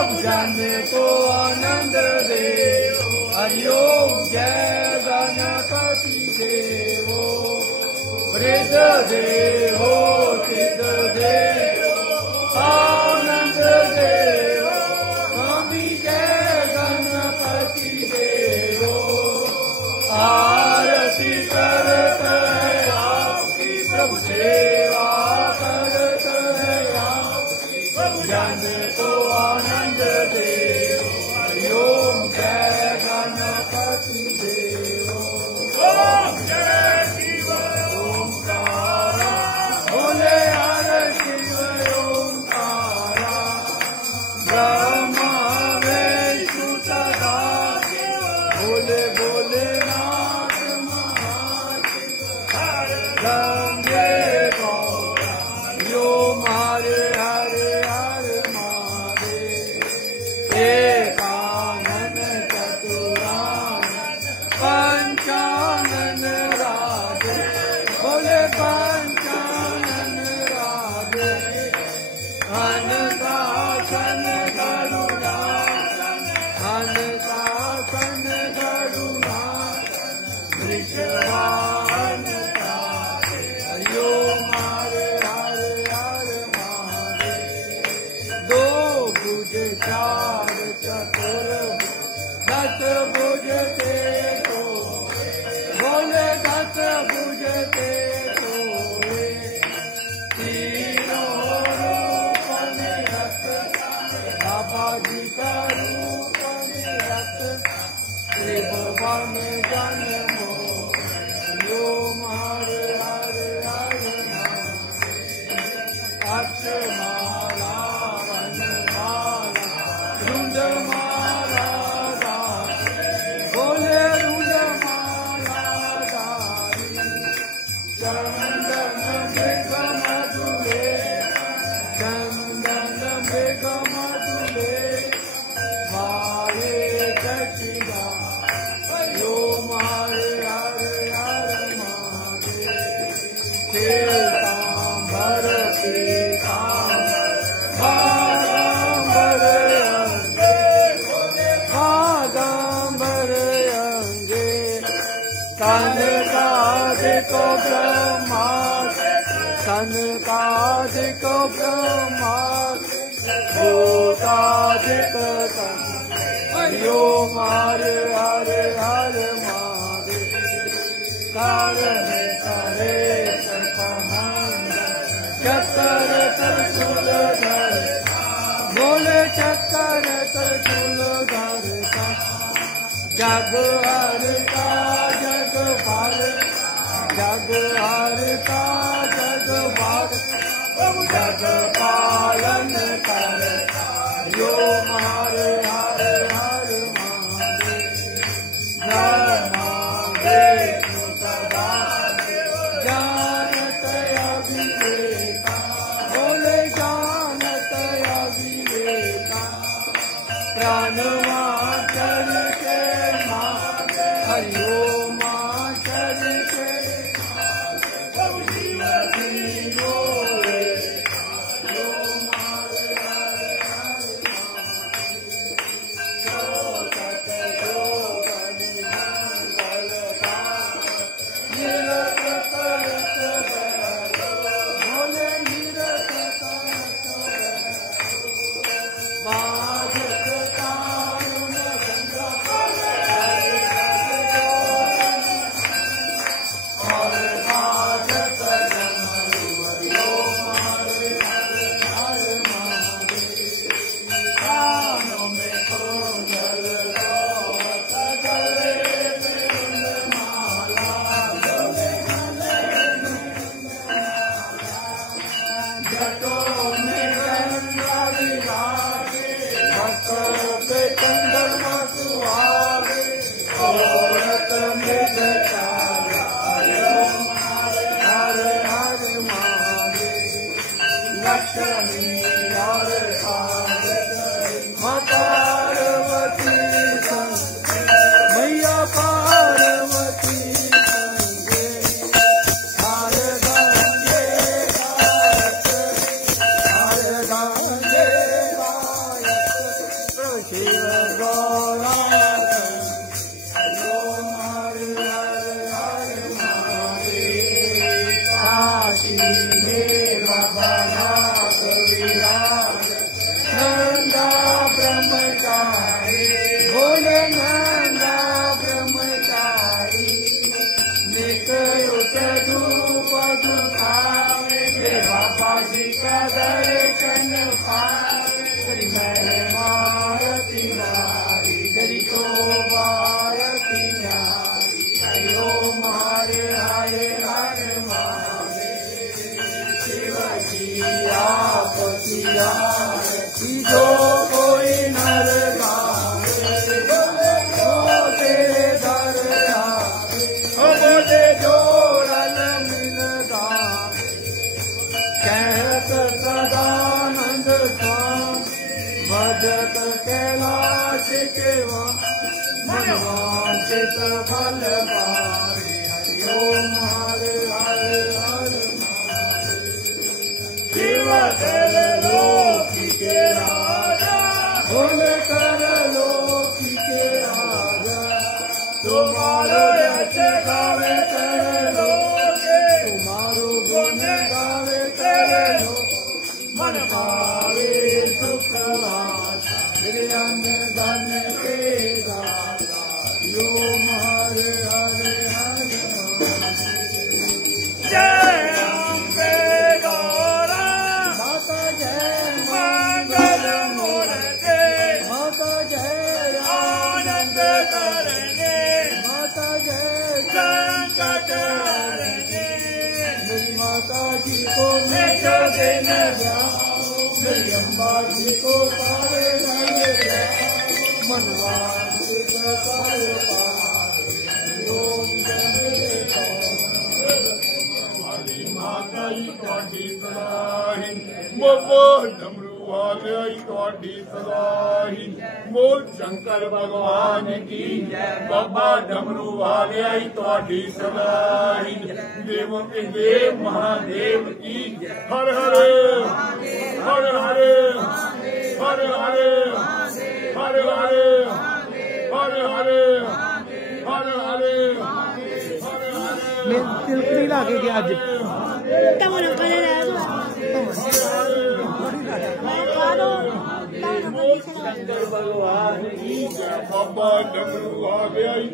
सब जन को आनंद दे। हरिओम जय गणपति देवो वृद्ध देवो सिद्ध देवो आनंद देवो स्वामी जय गणपति देवो। आरती करत है आपकी प्रभु सेवा करत है आपकी प्रभु जन को आनंद देवो। हरिओम जय गणपति देवो। ओम जय शिव ओंकारा बोले हर शिव ओंकारा ब्रह्मा विष्णु सदा बोले बोले नाथ महाशिव गंगे गौरा यो हरे हरे हरे महादेव। एकानन चतुरानन पंचानन राधे बोले पंचानन राधे। अनदासन करुणा अनदासन करुणा वृषभान हरिओ हरे हरे हरे महादेव। दो भुज चार चतुर दस भुज ते को बोले दस भुज ते कोए। तीनों रूप निरत बाबा जी का रूप निरत त्रिभुवन जन्मो। हरिओम हरे हरे हरे महादेव। अक्षमाला वनमाला रुंडमाला दारी बोले रुंडमाला दारी। चंदन मृग मधुले चंदन मृग मधुले मारे दक्षिणा। हरिओम हरे हरे हरे महादेव। पीताम्बर पीताम्बर बागाम्बर अंगे बागाम्बर अंगे। सनकादिको ब्रह्मादि सनकादिको ब्रह्मादि भूतादिक तन्। हरिओम हरे हरे हरे महादेव। करने करे सकमंड चक्कर त्रिशूलधर बोले चक्कर त्रिशूलधर का। जग हर का जग भार जग हर का जग भार जग पालन कर। हरिओम हरे हरे हरे महादेव। विष्णु सदा जानत अविवेका बोले जानत अविवेका। प्राणवाचर के माँ हरिओम आचर के जीवो रे। हरिओम हरे हरे हरे भजत कैलाश के मनवांचित फल पाए। हरि ओम हरे हरे हरे शिव कर लोक के राजा भोल कर लोक के राजा तुम्हारो यश गावे कर लोगे तुम्हारो गुण गावे कर लो मन पावे सुख वास मेरे अन्न धन के दाता यो हरे हरे हरे जय अम्बे गौरा माता जय मंगल मूर्ते माता जय आनंद करने माता जय संकट हरने मेरी माता जी को मैं दिन मेरी अम्बा जी को सारे मनवांचित फल पाए। ओम माता जी ਤੁਹਾਡੀ ਸਲਾਹੀ ਮੋਬੋ ਡਮਰੂ ਵਾਲੇ ਤੁਹਾਡੀ ਸਲਾਹੀ ਮੋਲ ਸ਼ੰਕਰ ਭਗਵਾਨ ਕੀ ਜੈ ਬਾਬਾ ਡਮਰੂ ਵਾਲੇ ਤੁਹਾਡੀ ਸਲਾਹੀ ਦੇਵ ਕੇ ਦੇਵ ਮਹਾਦੇਵ ਕੀ ਜੈ ਹਰ ਹਰ हर हरे हर हरे हर हरे हर हरे हर हरे मैं तिलकड़ी लाके गया आज भगवान की बाबा डमरू आ गया ही